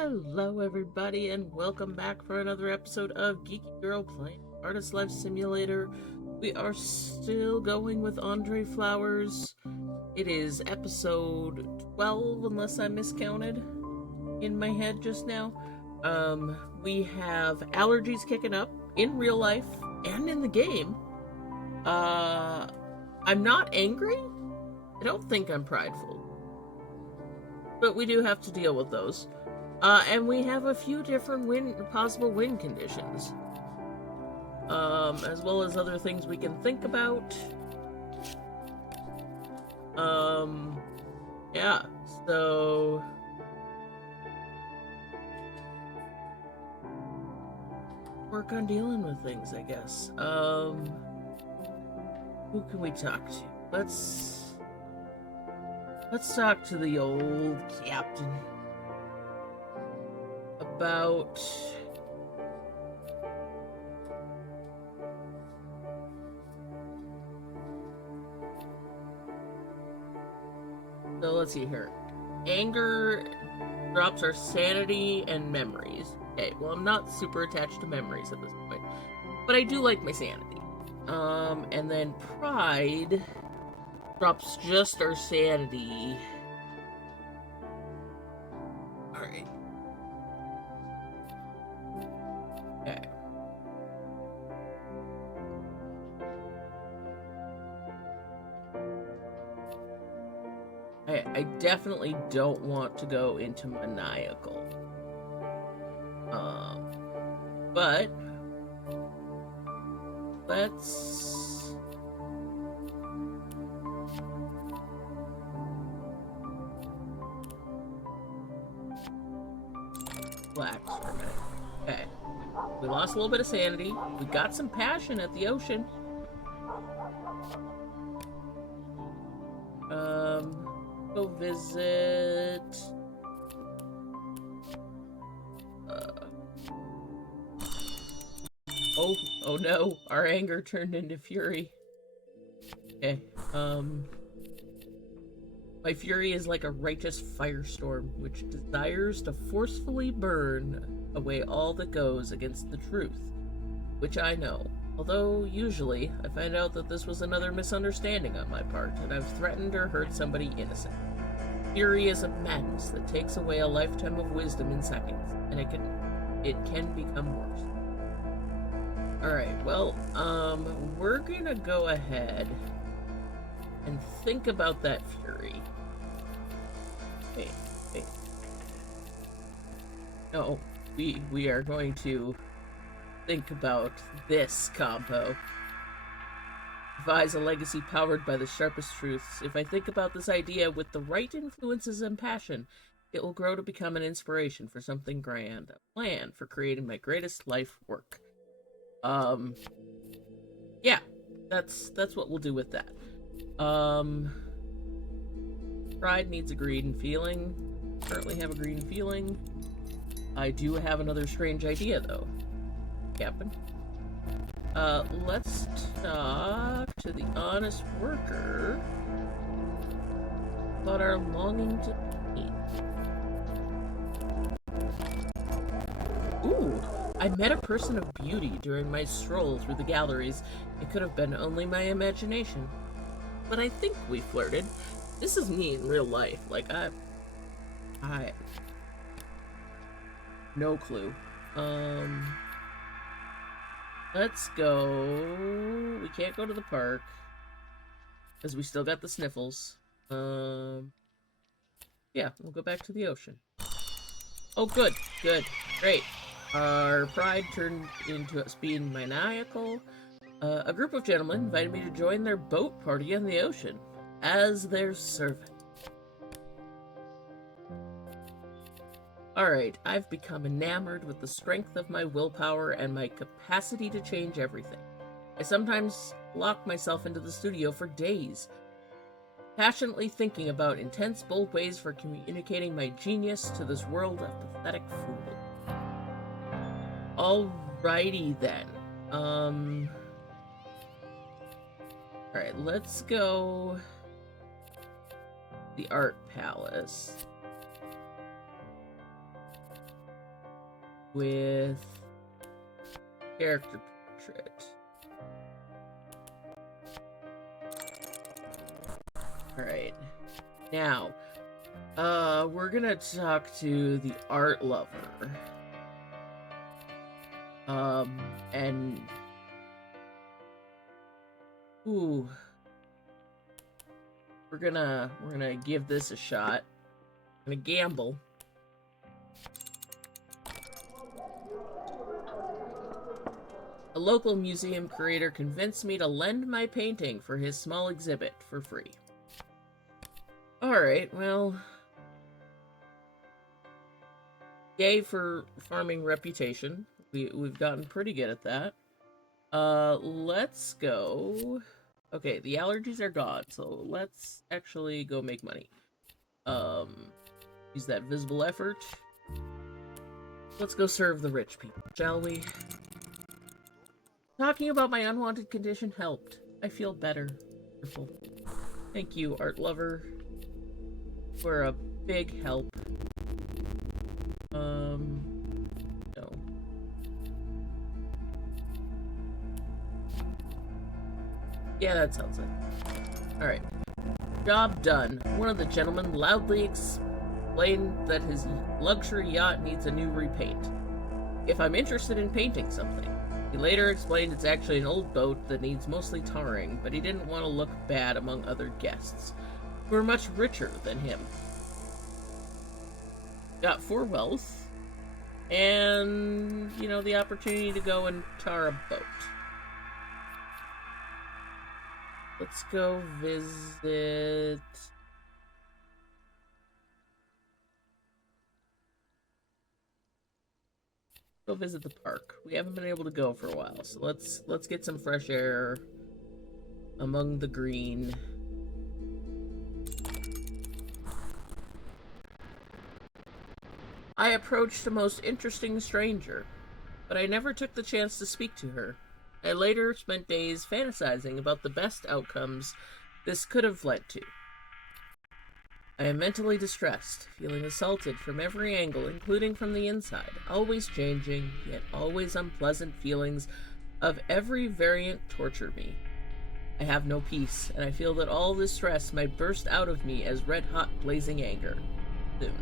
Hello everybody and welcome back for another episode of Geeky Girl playing Artist Life Simulator. We are still going with Andre Flowers. It is episode 12 unless I miscounted in my head just now. We have allergies kicking up in real life and in the game. I'm not angry. I don't think I'm prideful. But we do have to deal with those. And we have a few different possible win conditions. As well as other things we can think about. Yeah, so... work on dealing with things, I guess. Who can we talk to? Let's talk to the old captain. About... So let's see here. Anger drops our sanity and memories. Okay, well I'm not super attached to memories at this point. But I do like my sanity. And then pride drops just our sanity. Alright. Okay. I definitely don't want to go into maniacal. But let's relax for a minute. Okay. We lost a little bit of sanity. We got some passion at the ocean. Go visit... Oh no, our anger turned into fury. Okay, my fury is like a righteous firestorm, which desires to forcefully burn away all that goes against the truth, which I know. Although, usually, I find out that this was another misunderstanding on my part, and I've threatened or hurt somebody innocent. Fury is a madness that takes away a lifetime of wisdom in seconds, and it can become worse. Alright, well, we're gonna go ahead and think about that fury. Hey. No, we are going to think about this combo. Devise a legacy powered by the sharpest truths. If I think about this idea with the right influences and passion, it will grow to become an inspiration for something grand, a plan for creating my greatest life work. Yeah, that's what we'll do with that. Pride needs a green feeling. Currently have a green feeling. I do have another strange idea, though. Captain. Let's talk to the honest worker about our longing to paint. Ooh, I met a person of beauty during my stroll through the galleries. It could have been only my imagination. But I think we flirted. This is me in real life. Like, I... no clue. Let's go... We can't go to the park. Because we still got the sniffles. Yeah, we'll go back to the ocean. Oh, good. Great. Our pride turned into us being maniacal. A group of gentlemen invited me to join their boat party on the ocean as their servant. Alright, I've become enamored with the strength of my willpower and my capacity to change everything. I sometimes lock myself into the studio for days, passionately thinking about intense, bold ways for communicating my genius to this world of pathetic fool. Alrighty then. Alright, let's go... the Art Palace. with character portrait. Alright. Now, we're gonna talk to the art lover. And... Ooh. We're gonna give this a shot. I'm gonna gamble. A local museum curator convinced me to lend my painting for his small exhibit for free. Alright, well... Yay for farming reputation. We've gotten pretty good at that. Let's go... Okay, the allergies are gone, so let's actually go make money. Use that visible effort. Let's go serve the rich people, shall we? Talking about my unwanted condition helped. I feel better. Wonderful. Thank you, art lover. For a big help. No. Yeah, that sounds it. Alright. Job done. One of the gentlemen loudly explained that his luxury yacht needs a new repaint. If I'm interested in painting something. He later explained it's actually an old boat that needs mostly tarring, but he didn't want to look bad among other guests, who are much richer than him. Got 4 wealth, and, you know, the opportunity to go and tar a boat. Let's go visit... Go visit the park. We haven't been able to go for a while, so let's get some fresh air among the green. I approached a most interesting stranger, but I never took the chance to speak to her. I later spent days fantasizing about the best outcomes this could have led to. I am mentally distressed, feeling assaulted from every angle, including from the inside, always changing, yet always unpleasant feelings of every variant torture me. I have no peace, and I feel that all this stress might burst out of me as red-hot blazing anger. Soon.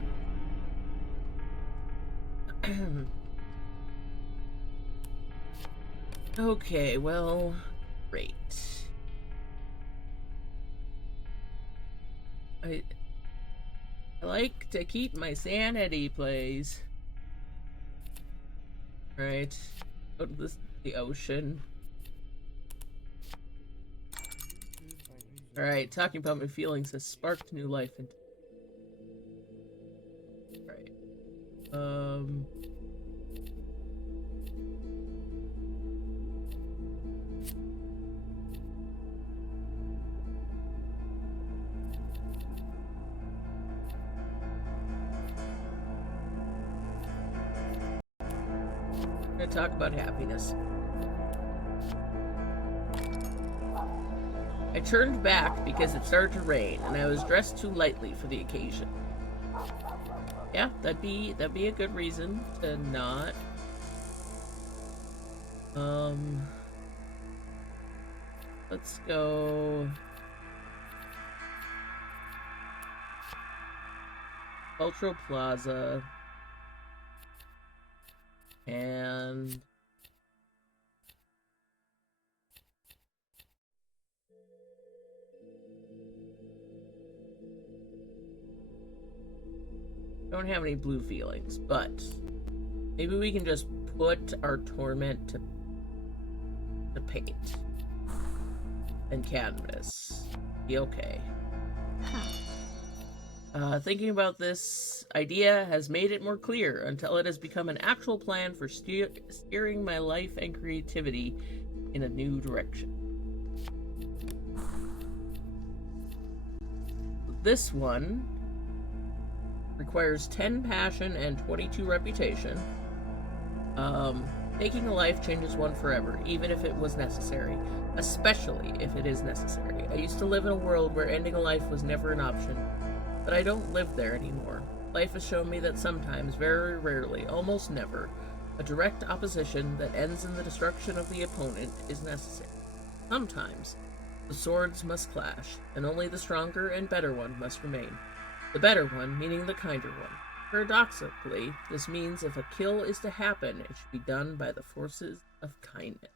Okay, well, great. I like to keep my sanity, please. Right. Go to the ocean. Alright, talking about my feelings has sparked new life into... Right. I'm gonna talk about happiness. I turned back because it started to rain, and I was dressed too lightly for the occasion. Yeah, that'd be a good reason to not. Let's go. Cultural Plaza. And don't have any blue feelings, but maybe we can just put our torment to paint and canvas. Be okay. Thinking about this idea has made it more clear until it has become an actual plan for steering my life and creativity in a new direction. This one requires 10 passion and 22 reputation. Making a life changes one forever, even if it was necessary, especially if it is necessary. I used to live in a world where ending a life was never an option, but I don't live there anymore. Life has shown me that sometimes, very rarely, almost never, A direct opposition that ends in the destruction of the opponent is necessary. Sometimes, the swords must clash, and only the stronger and better one must remain. The better one meaning the kinder one. Paradoxically, this means if a kill is to happen, it should be done by the forces of kindness.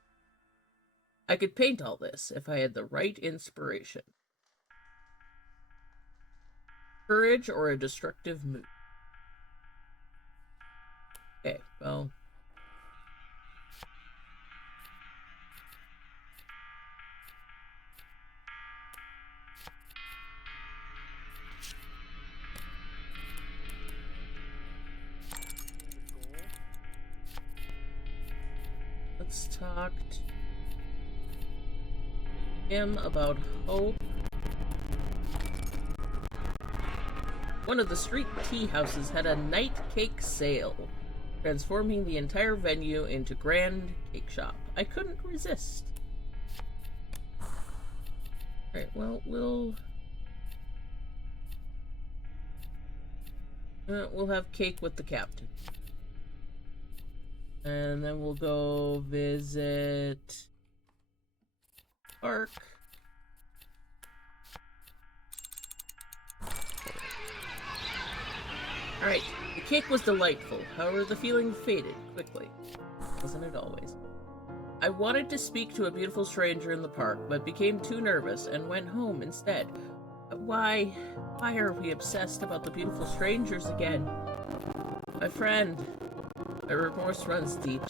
I could paint all this if I had the right inspiration. Courage or a destructive mood. Okay, well... let's talk to him about hope. One of the street tea houses had a night cake sale, transforming the entire venue into grand cake shop. I couldn't resist. Alright, well, we'll have cake with the captain. And then we'll go visit Park. Alright, the cake was delightful, however the feeling faded quickly. Wasn't it always? I wanted to speak to a beautiful stranger in the park, but became too nervous and went home instead. Why are we obsessed about the beautiful strangers again? My friend, my remorse runs deep,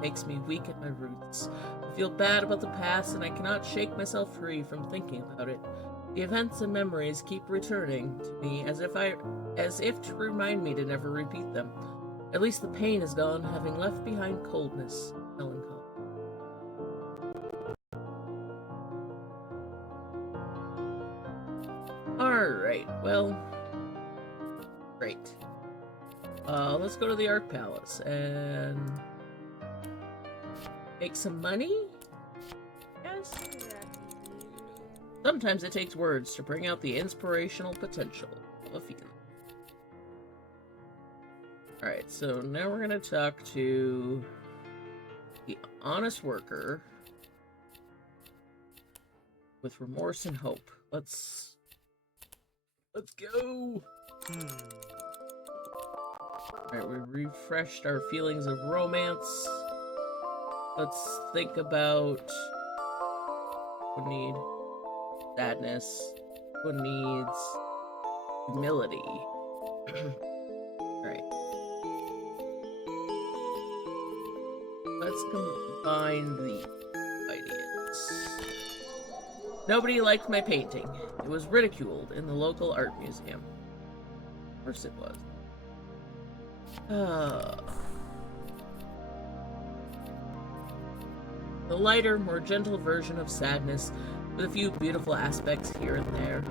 makes me weak at my roots. I feel bad about the past and I cannot shake myself free from thinking about it. The events and memories keep returning to me as if to remind me to never repeat them. At least the pain is gone, having left behind coldness, melancholy. Alright, well, great. Let's go to the Art Palace and make some money? Yes? Sometimes it takes words to bring out the inspirational potential of a feeling. Alright, so now we're gonna talk to the honest worker with remorse and hope. Let's go! Alright, we refreshed our feelings of romance. Let's think about who needs sadness, who needs humility. Alright. Let's combine the ideas. Nobody liked my painting. It was ridiculed in the local art museum. Of course it was. The lighter, more gentle version of sadness, with a few beautiful aspects here and there.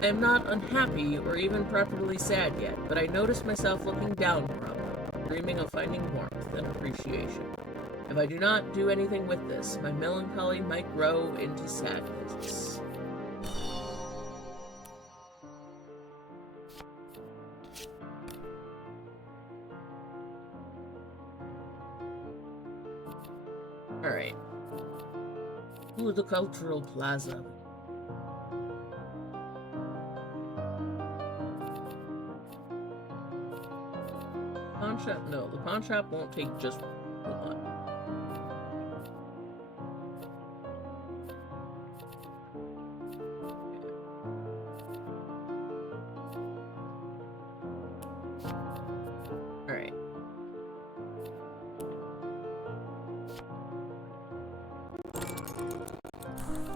I am not unhappy or even properly sad yet, but I notice myself looking down more up, dreaming of finding warmth and appreciation. If I do not do anything with this, my melancholy might grow into sadness. Alright. Ooh, the Cultural Plaza. Pawn shop? No, the pawn shop won't take just one. Alright.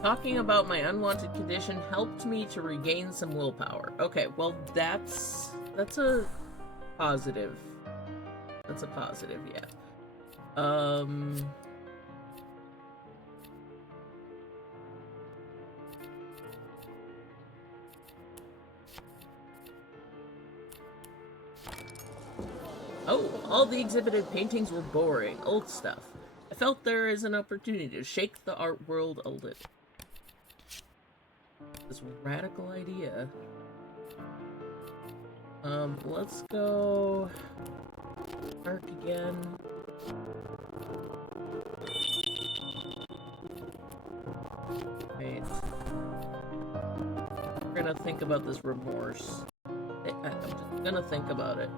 Talking about my unwanted condition helped me to regain some willpower. Okay, well that's a positive. That's a positive, yeah. Oh, all the exhibited paintings were boring, old stuff. I felt there is an opportunity to shake the art world a little. This radical idea. Let's go park again. gotta think about this remorse. I'm just gonna think about it.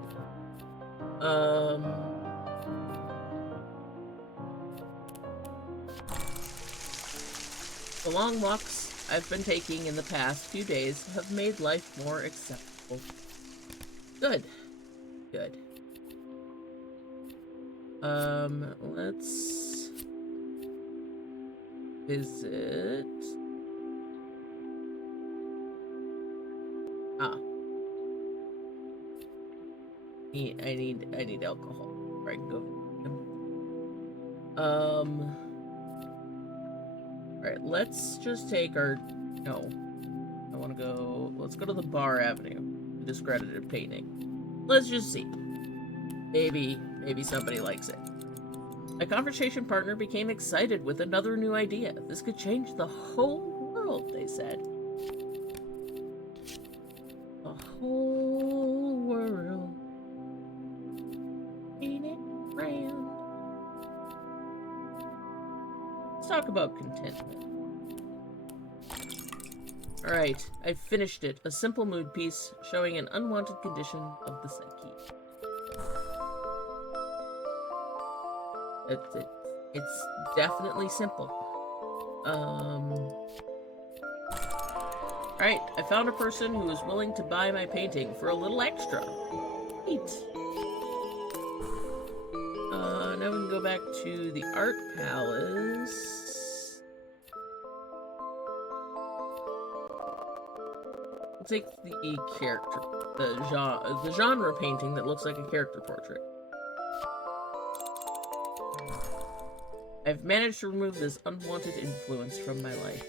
The long walks I've been taking in the past few days have made life more acceptable. Good. Good. Let's visit. I need alcohol before I can go. Alright, let's just take our... No. I want to go... Let's go to the Bar Avenue. The discredited painting. Let's just see. Maybe somebody likes it. My conversation partner became excited with another new idea. This could change the whole world, they said. The whole world. Ain't it grand? Let's talk about contentment. Alright, I finished it. A simple mood piece showing an unwanted condition of the psyche. It's definitely simple. Alright, I found a person who is willing to buy my painting for a little extra. Neat. Now we can go back to the Art Palace. We'll take the character, the genre painting that looks like a character portrait. I've managed to remove this unwanted influence from my life.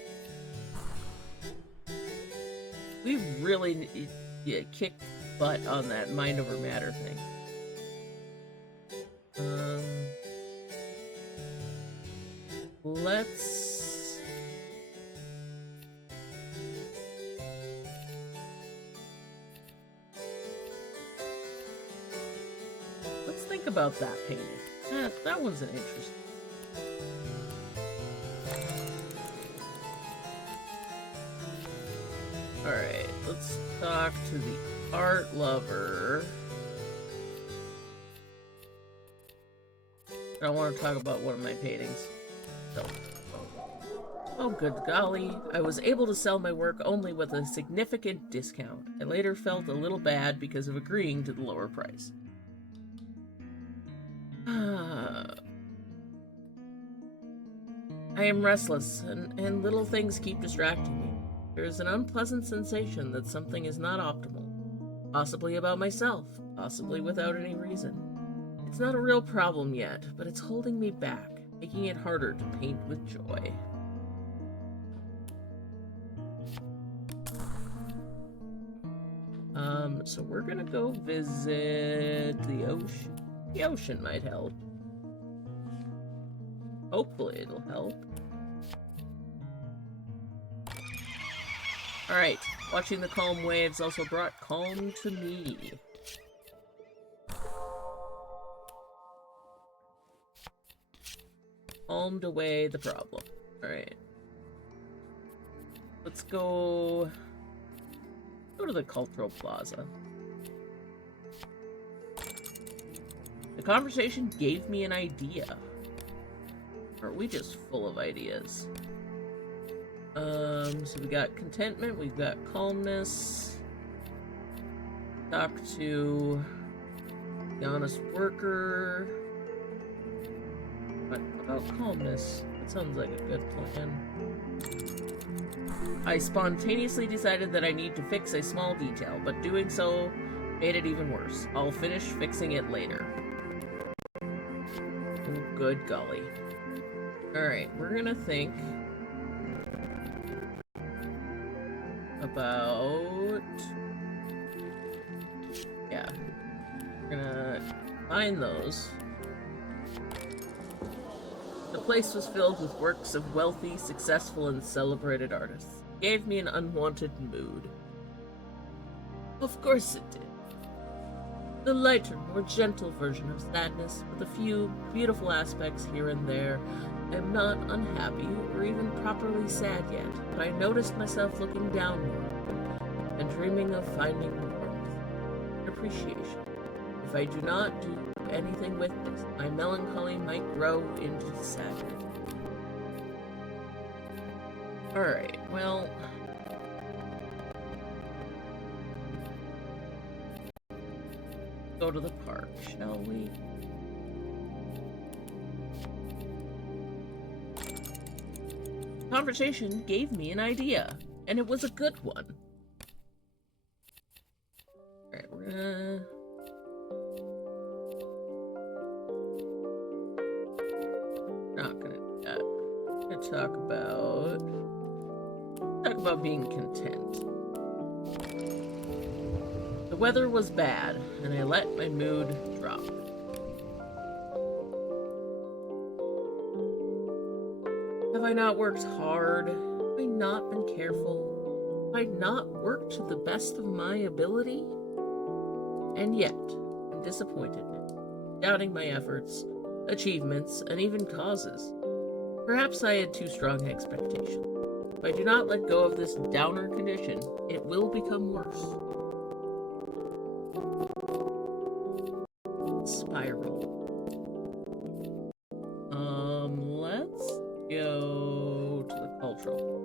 We've really kicked butt on that mind over matter thing. Let's think about that painting. That one's an interesting. Alright, let's talk to the art lover. I don't want to talk about one of my paintings. So. Oh, good golly. I was able to sell my work only with a significant discount. I later felt a little bad because of agreeing to the lower price. I am restless, and little things keep distracting me. There is an unpleasant sensation that something is not optimal. Possibly about myself, possibly without any reason. It's not a real problem yet, but it's holding me back, making it harder to paint with joy. So we're gonna go visit the ocean. The ocean might help. Hopefully it'll help. Alright, watching the calm waves also brought calm to me. Calmed away the problem. Alright. Let's go to the Cultural Plaza. The conversation gave me an idea. Or are we just full of ideas? So we got contentment, we've got calmness. Talk to the honest worker. What about calmness? That sounds like a good plan. I spontaneously decided that I need to fix a small detail, but doing so made it even worse. I'll finish fixing it later. Oh, good golly. Alright, we're gonna think about... Yeah. We're gonna find those. The place was filled with works of wealthy, successful, and celebrated artists. It gave me an unwanted mood. Of course it did. The lighter, more gentle version of sadness, with a few beautiful aspects here and there. I'm not unhappy or even properly sad yet, but I noticed myself looking downward, and dreaming of finding warmth and appreciation. If I do not do anything with this, my melancholy might grow into sadness. Alright, well... go to the park, shall we? Conversation gave me an idea, and it was a good one. Alright, we're gonna... not gonna do that. We're gonna talk about being content. The weather was bad, and I let my mood drop. Have I not worked hard? Have I not been careful? Have I not worked to the best of my ability? And yet, I'm disappointed, doubting my efforts, achievements, and even causes. Perhaps I had too strong expectations. If I do not let go of this downer condition, it will become worse. Spiral. Let's go to the cultural.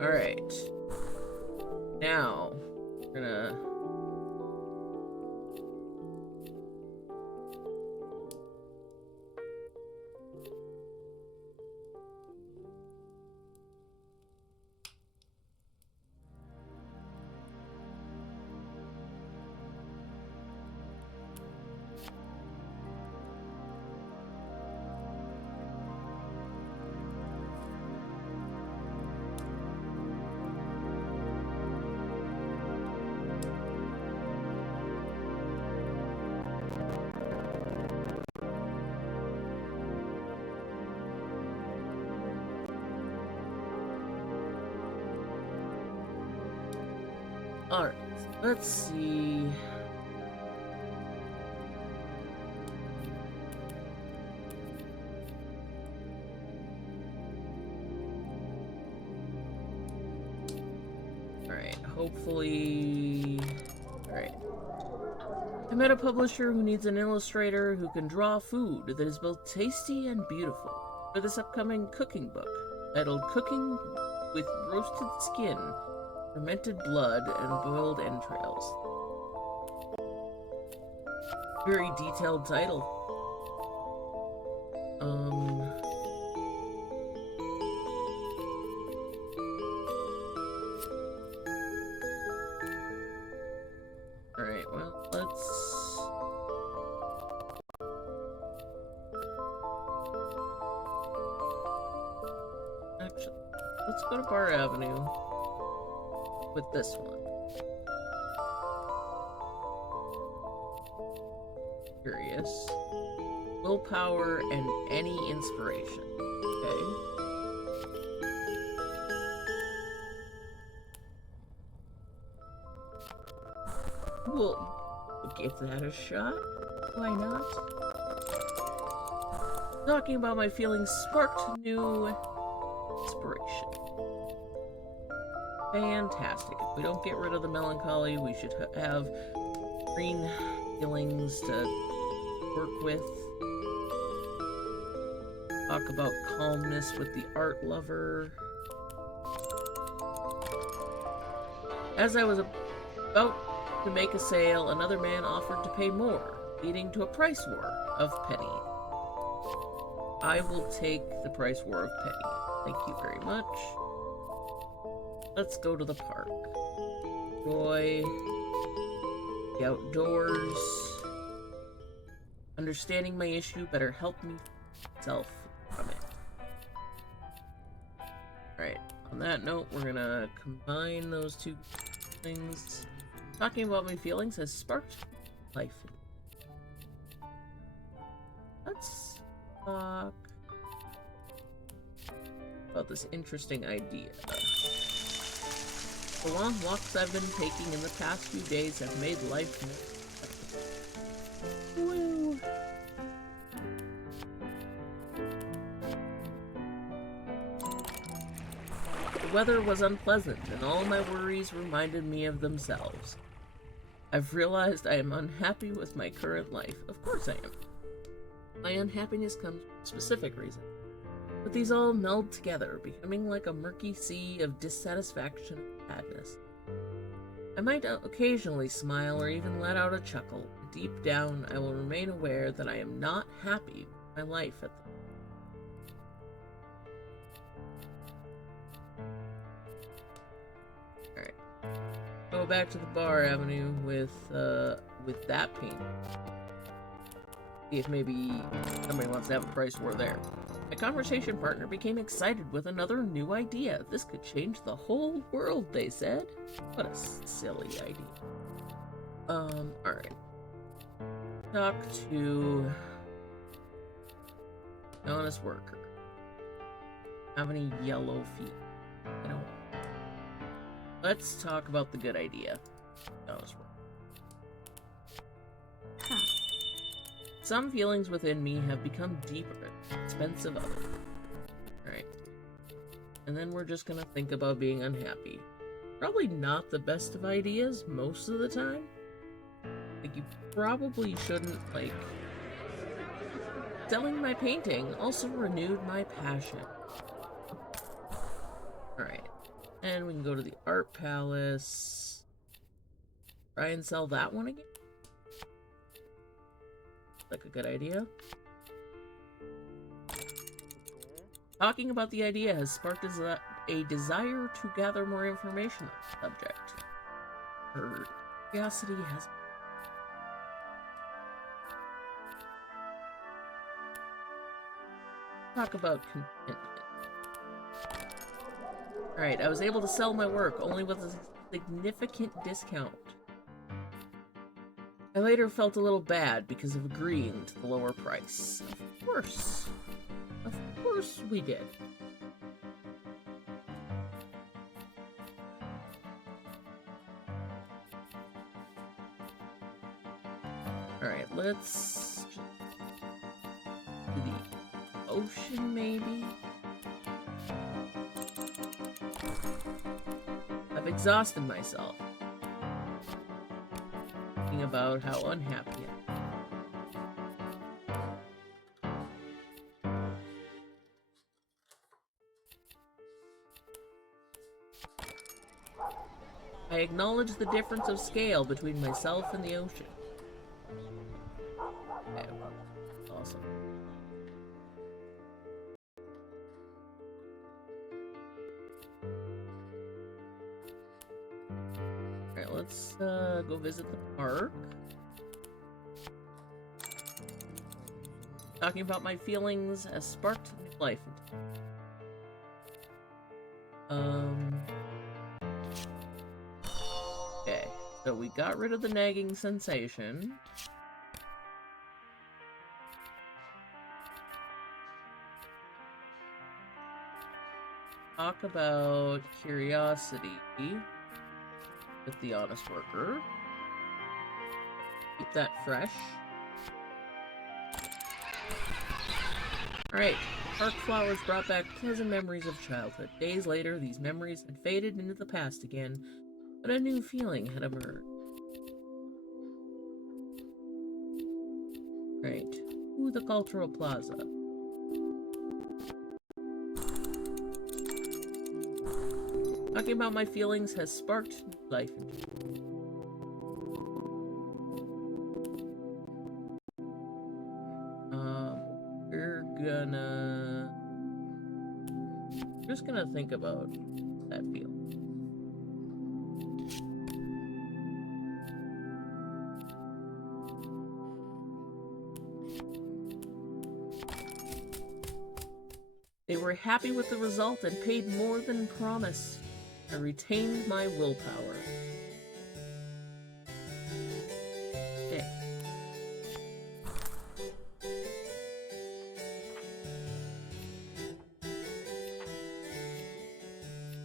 Alright. Now, we're gonna... Alright, let's see. Alright, hopefully... Alright. I met a publisher who needs an illustrator who can draw food that is both tasty and beautiful for this upcoming cooking book, titled Cooking with Roasted Skin, Fermented Blood, and Boiled Entrails. Very detailed title. Alright, well, let's go to Bar Avenue with this one. Curious. Willpower and any inspiration. Okay. We'll give that a shot. Why not? Talking about my feelings sparked new inspiration. Fantastic. If we don't get rid of the melancholy, we should have green feelings to work with. Talk about calmness with the art lover. As I was about to make a sale, another man offered to pay more, leading to a price war of penny. I will take the price war of penny. Thank you very much. Let's go to the park. Enjoy the outdoors. Understanding my issue better help me myself from it. Alright, on that note, we're gonna combine those two things. Talking about my feelings has sparked life. Let's talk about this interesting idea. The long walks I've been taking in the past few days have made life more... Woo! weather was unpleasant, and all my worries reminded me of themselves. I've realized I am unhappy with my current life. Of course I am. My unhappiness comes from specific reasons. But these all meld together, becoming like a murky sea of dissatisfaction and sadness. I might occasionally smile or even let out a chuckle. Deep down, I will remain aware that I am not happy with my life at the moment. Alright. Go back to the bar avenue with that painting. See if maybe somebody wants to have a price war there. My conversation partner became excited with another new idea. This could change the whole world, they said. What a silly idea. Alright. Talk to an honest worker. Have any yellow feet? I don't. Let's talk about the good idea. Honest worker. Some feelings within me have become deeper at the expense of others. Alright. And then we're just gonna think about being unhappy. Probably not the best of ideas most of the time. Like, you probably shouldn't, like... Selling my painting also renewed my passion. Alright. And we can go to the art palace. Try and sell that one again? Like a good idea. Talking about the idea has sparked a desire to gather more information on the subject. Her curiosity has... Talk about contentment. Alright, I was able to sell my work, only with a significant discount. I later felt a little bad because of agreeing to the lower price. Of course. Of course we did. Alright, let's... do the ocean, maybe? I've exhausted myself. About how unhappy I am. I acknowledge the difference of scale between myself and the ocean. Okay, awesome. Alright, let's go visit the park. Talking about my feelings has sparked new life. Okay, so we got rid of the nagging sensation. Talk about curiosity with the honest worker. Keep that fresh. Alright, park flowers brought back pleasant memories of childhood. Days later, these memories had faded into the past again, but a new feeling had emerged. Right, to the Cultural Plaza. Talking about my feelings has sparked life. Just gonna think about that feeling. They were happy with the result and paid more than promised. I retained my willpower. Okay.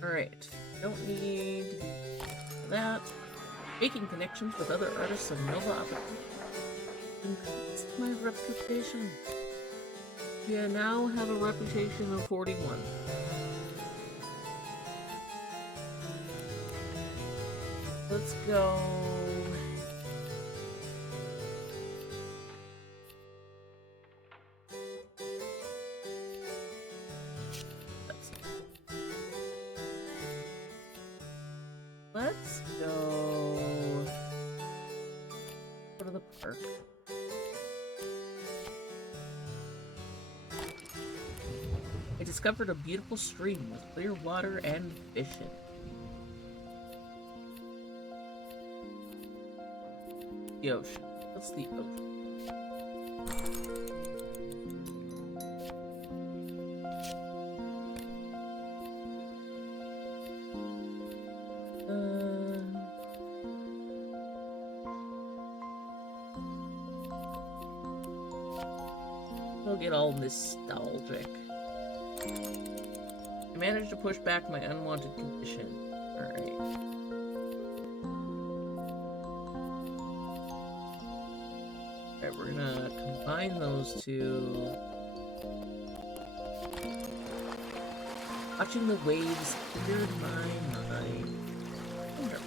Alright, don't need that. Making connections with other artists of Nova opportunity increased my reputation. We now have a reputation of 41. Let's go. Let's go to the park. I discovered a beautiful stream with clear water and fish in it. The ocean. What's the ocean? I'll get all nostalgic. I managed to push back my unwanted condition. Alright. Alright, we're gonna combine those two. Watching the waves cleared my mind. Wonderful.